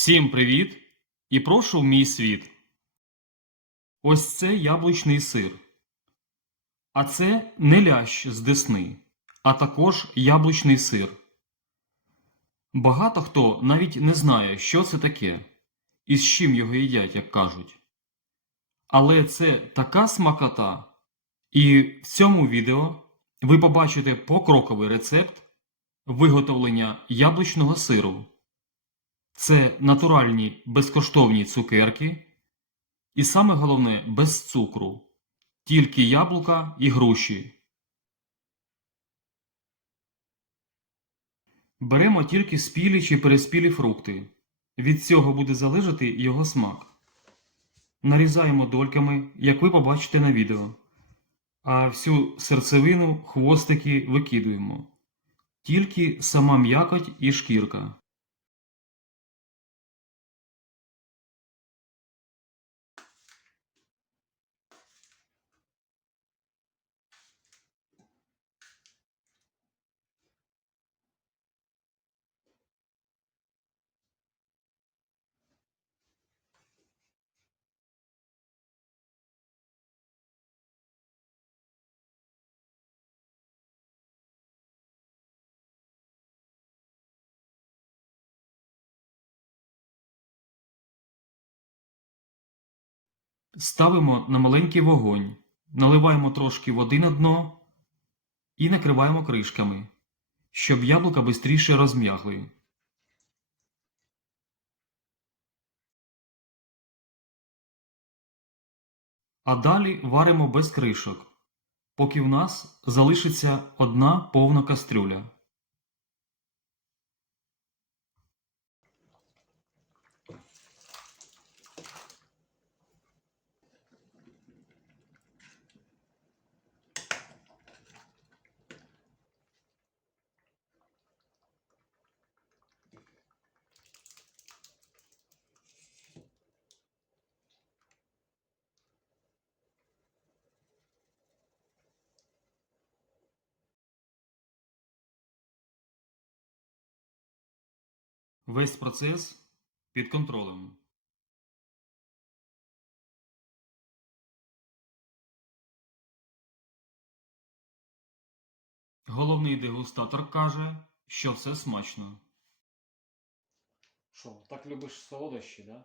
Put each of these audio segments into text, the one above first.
Всім привіт і прошу в мій світ. Ось це яблучний сир. А це не лящ з десни, а також яблучний сир. Багато хто навіть не знає, що це таке і з чим його їдять, як кажуть. Але це така смакота. І в цьому відео ви побачите покроковий рецепт виготовлення яблучного сиру. Це натуральні безкоштовні цукерки. І саме головне без цукру. Тільки яблука і груші. Беремо тільки спілі чи переспілі фрукти. Від цього буде залежати його смак. Нарізаємо дольками, як ви побачите на відео. А всю серцевину, хвостики викидуємо. Тільки сама м'якоть і шкірка. Ставимо на маленький вогонь, наливаємо трошки води на дно і накриваємо кришками, щоб яблука швидше розм'ягли. А далі варимо без кришок, поки в нас залишиться одна повна кастрюля. Весь процес під контролем. Головний дегустатор каже, що все смачно. Що, так любиш солодощі, да?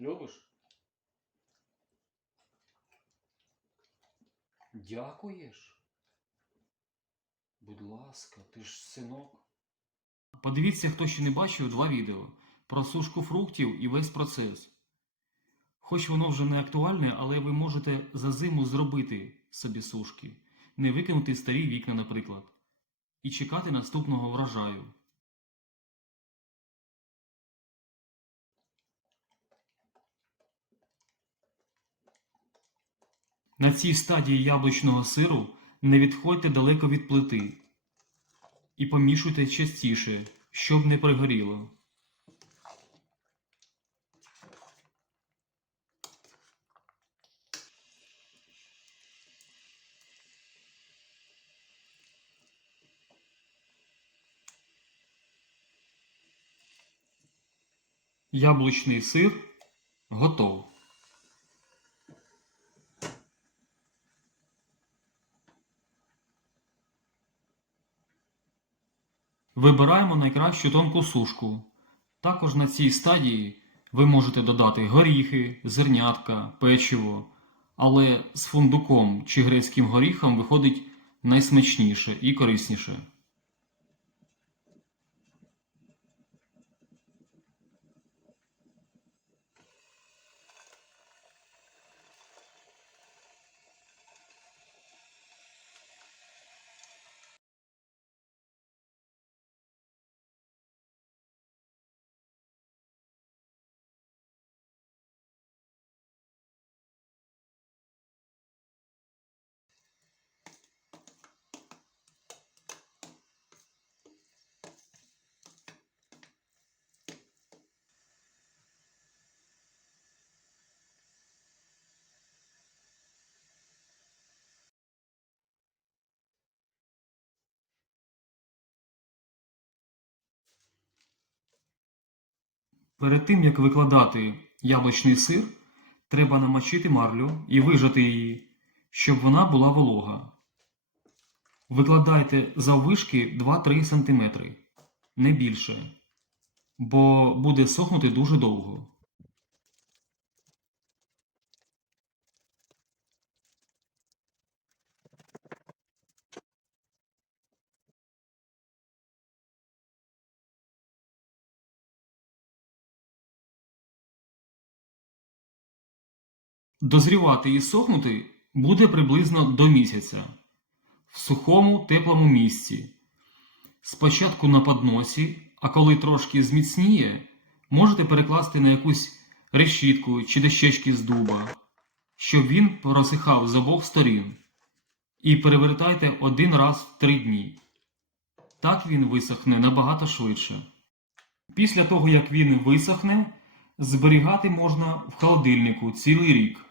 Любиш? Дякуєш? Будь ласка, ти ж синок. Подивіться, хто ще не бачив два відео про сушку фруктів і весь процес. Хоч воно вже не актуальне, але ви можете за зиму зробити собі сушки, не викинути старі вікна, наприклад, і чекати наступного врожаю. На цій стадії яблучного сиру не відходьте далеко від плити і помішуйте частіше, щоб не пригоріло. Яблучний сир готов. Вибираємо найкращу тонку сушку. Також на цій стадії ви можете додати горіхи, зернятка, печиво, але з фундуком чи грецьким горіхом виходить найсмачніше і корисніше. Перед тим, як викладати яблучний сир, треба намочити марлю і вижати її, щоб вона була волога. Викладайте заввишки 2-3 см, не більше, бо буде сохнути дуже довго. Дозрівати і сохнути буде приблизно до місяця в сухому теплому місці. Спочатку на подносі, а коли трошки зміцніє, можете перекласти на якусь решітку чи дощечки з дуба, щоб він просихав з обох сторін. І перевертайте один раз в три дні. Так він висохне набагато швидше. Після того, як він висохне, зберігати можна в холодильнику цілий рік.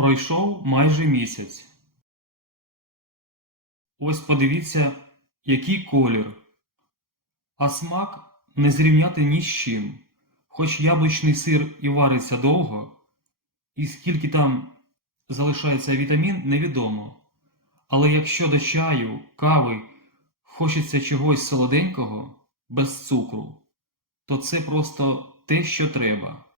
Пройшов майже місяць. Ось подивіться, який колір. А смак не зрівняти ні з чим. Хоч яблучний сир і вариться довго, і скільки там залишається вітамін, невідомо. Але якщо до чаю, кави хочеться чогось солоденького, без цукру, то це просто те, що треба.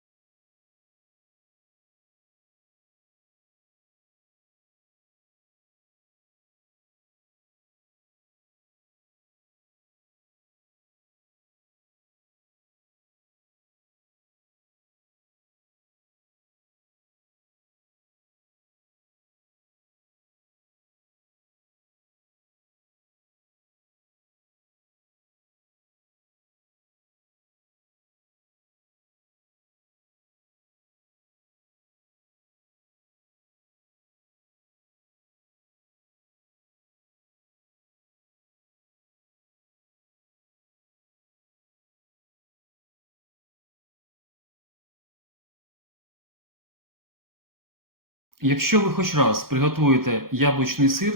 Якщо ви хоч раз приготуєте яблучний сир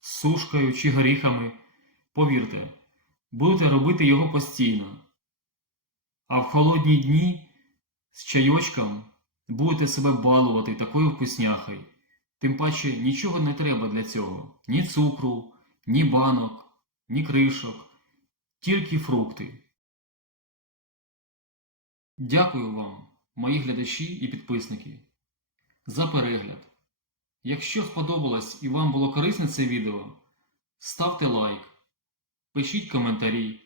з сушкою чи горіхами, повірте, будете робити його постійно. А в холодні дні з чайочком будете себе балувати такою вкусняхою. Тим паче нічого не треба для цього: ні цукру, ні банок, ні кришок, тільки фрукти. Дякую вам, мої глядачі і підписники за перегляд. Якщо сподобалось і вам було корисне це відео, ставте лайк, пишіть коментарі.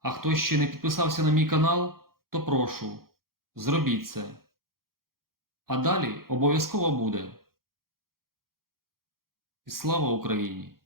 А хто ще не підписався на мій канал, то прошу, зробіть це. А далі обов'язково буде. І слава Україні!